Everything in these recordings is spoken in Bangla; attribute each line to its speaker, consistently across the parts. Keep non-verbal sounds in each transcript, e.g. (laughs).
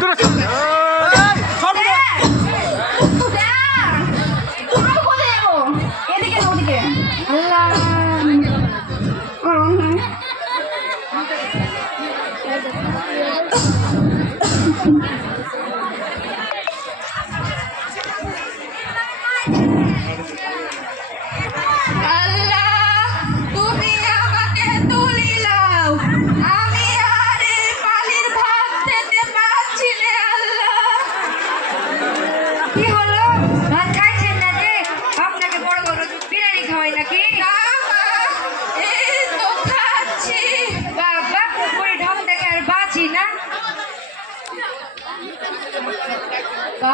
Speaker 1: দূরে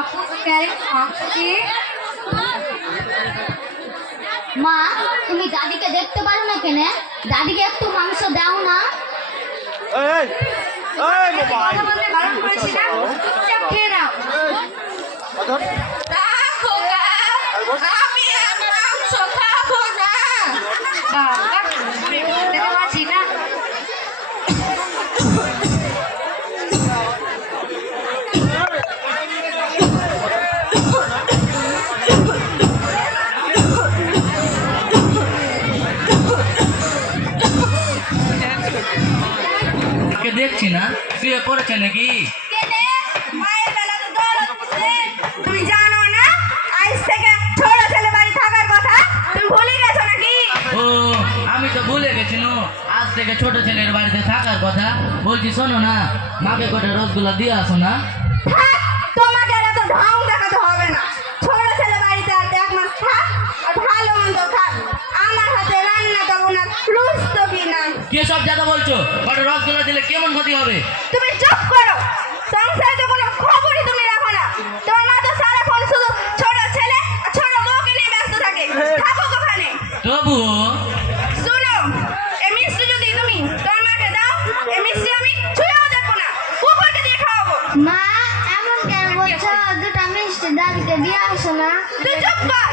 Speaker 2: বাপু ক্যারেট মাংস দিয়ে
Speaker 3: মা তুমি দাদিকে দেখতে পারো না কেনে? দাদিকে একটু মাংস দাও না।
Speaker 2: কথা বলতে বারণ করেছি না? চুপচাপ খেয়ে নাও।
Speaker 4: দেখছি না শুয়ে পড়েছে নাকি।
Speaker 5: তুমি জানো না আজ থেকে ছোট ছেলে বাড়ি থাকার কথা। তুমি ভুলে গেছো নাকি?
Speaker 4: ও আমি তো ভুলে গেছি নো। আজ থেকে ছোট ছেলের বাড়িতে থাকার কথা। বলছি শোনো না মাকে কটা রসগোল্লা দিয়ে আসো না।
Speaker 5: তোমাকে এত ঢং দেখাতে হবে না। ছোট ছেলে বাড়িতে আর এক মাস থাক আর ভালো মন্দ খাক। আমার হাতে রান্না দেবো না লুস্ত কিনা
Speaker 4: কে সব জায়গা বলছো? কটা রসগোল্লা দিলে কেমন ক্ষতি হবে?
Speaker 5: তুমি চুপ করো। সংসারে তো কোনো খবরই তুমি রাখো না। তোমার মা তো সারাক্ষণ শুধু ছোট ছেলে আর ছোট বউকে নিয়ে ব্যস্ত থাকে। থাকো ওখানে
Speaker 4: তবুও
Speaker 5: শোনো এই মিষ্টি যদি তুমি তোমার মাকে দাও এই মিষ্টি আমি ছুঁয়েও দেখব না। কুকুরকে দিয়ে খাওয়াবো।
Speaker 3: মা এমন কেন বলছো? দুটা মিষ্টি দাদিকে দিয়ে আসো না।
Speaker 5: তুই চুপ কর।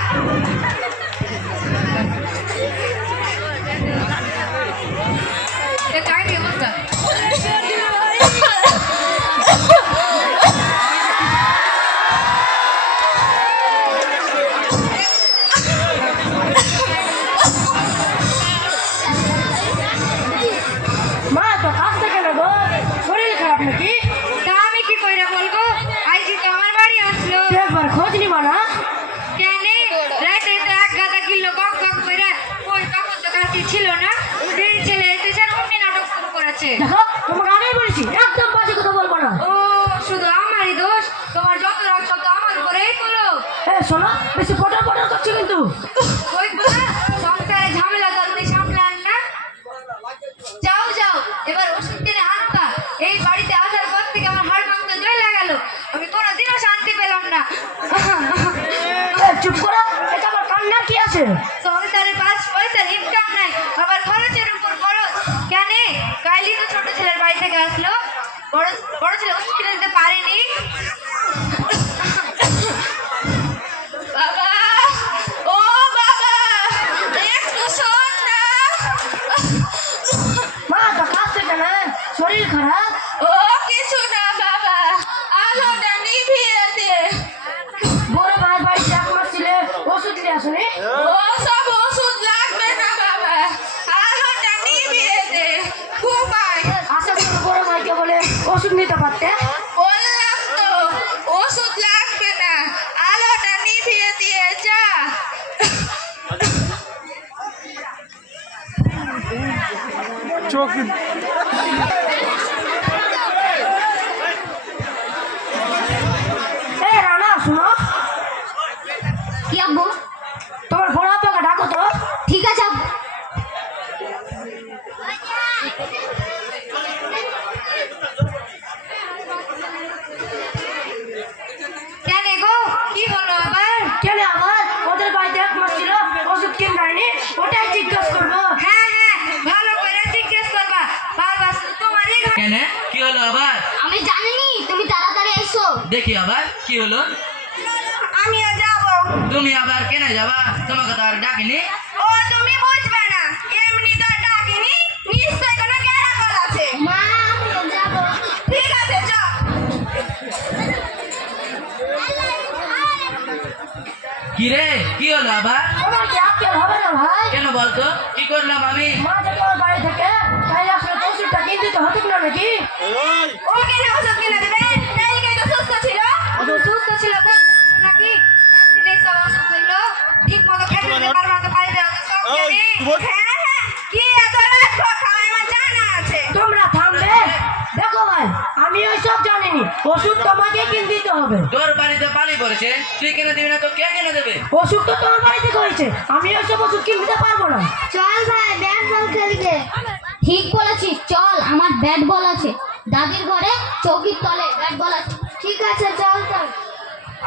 Speaker 2: 是 ওষুধ
Speaker 6: দিয়ে
Speaker 5: ও সব ওষুধ লাগবে না বাবা আলোটা নিভিয়ে দে ঘুমাই
Speaker 6: আসার জন্য বড় বলে ওষুধ নিতে পারতে?
Speaker 5: বললাম তো ওষুধ লাগবে না আলোটা নিভিয়ে দিয়ে যা
Speaker 1: চোখ
Speaker 6: এ রানা শোনো।
Speaker 3: কি আব্বু?
Speaker 4: দেখি আবার? কি হলো?
Speaker 5: আমিও যাব।
Speaker 4: তুমি আবার কেন যাবা? তোমাকে তো আর ডাকিনি।
Speaker 5: ও তুমি বুঝবে না। এমনি তো ডাকিনি। নিশ্চয় কোনো ক্যারাকল আছে।
Speaker 3: মা আমিও যাব।
Speaker 5: ঠিক আছে চল
Speaker 4: কি রে? কি হলো আবার?
Speaker 6: আমার কি আজকে হবে না ভাই?
Speaker 4: কেন বলতো? কি করলাম আমি?
Speaker 6: মা যদি আমার বাড়ি থেকে তাই আসলে চৌষট্টা কিনতে তো হতো না নাকি?
Speaker 5: ও কেন ওষুধ কিনে দেবে
Speaker 2: দিতে বাড়িতে
Speaker 6: দিতে
Speaker 4: তোর বাড়িতে পানি পড়েছে তুই কিনে দিবি না তো কিনে দেবে
Speaker 6: ওষুধ তো তোমার বাড়ি থেকে হয়েছে আমি ওই সব ওষুধ কিনতে পারব না
Speaker 3: চল ভাই ব্যাট বল খেলতে ঠিক বলেছিস, চল, আমার ব্যাট বল আছে। দাদির ঘরে চৌকির তলে ব্যাট বল আছে। ঠিক আছে, চল।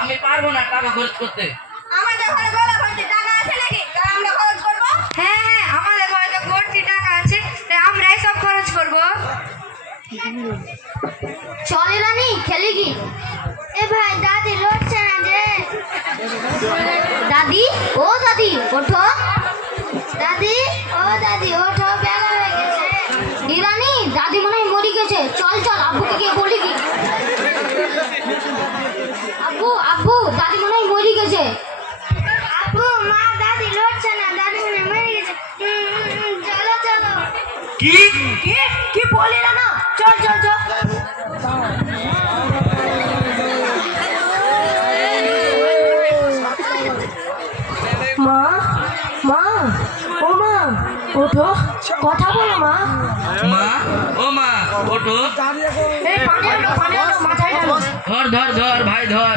Speaker 4: আমি পারব না টাকা খরচ করতে।
Speaker 5: আমাদের ঘরে গলা ভর্তি টাকা আছে নাকি? তা আমরা খরচ করব?
Speaker 2: হ্যাঁ হ্যাঁ আমাদের ঘরে ভর্তি টাকা আছে তাই আমরাই সব খরচ করব।
Speaker 3: চলে রানি খেলে কি? এ ভাই দাদি লড়ছে না যে। দাদি ও দাদি ওঠো। দাদি ও দাদি ওঠো বেলা হয়ে গেছে। ইরানি দাদি মনে হয় মরে গেছে। চল চল আব্বুকে গিয়ে বলি কি আব্বু আব্বু দাদি মনে হয় মরে গেছে। আব্বু মা দাদি লড়ছে না দাদি মনে হয় মরে গেছে। হুম, হুম, হুম, চলো চলো।
Speaker 4: কি?
Speaker 6: কি? কি বলি না না চল চল চল। মা মা ও মা ওঠো কথা বলো মা।
Speaker 4: মা ও মা ওঠো।
Speaker 6: এই পানি আনো পানি আনো মাথায় ঢালো
Speaker 4: ধর ধর ধর ভাই ধর।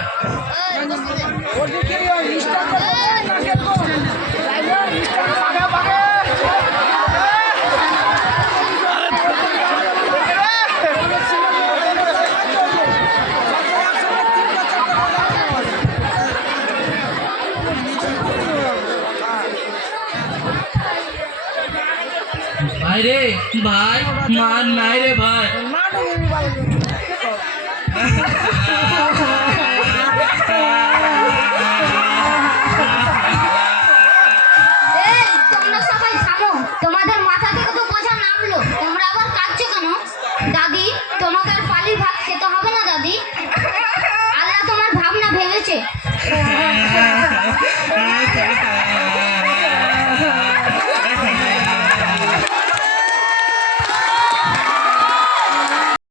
Speaker 4: ভাই রে ভাই মান নাই রে ভাই। (laughs)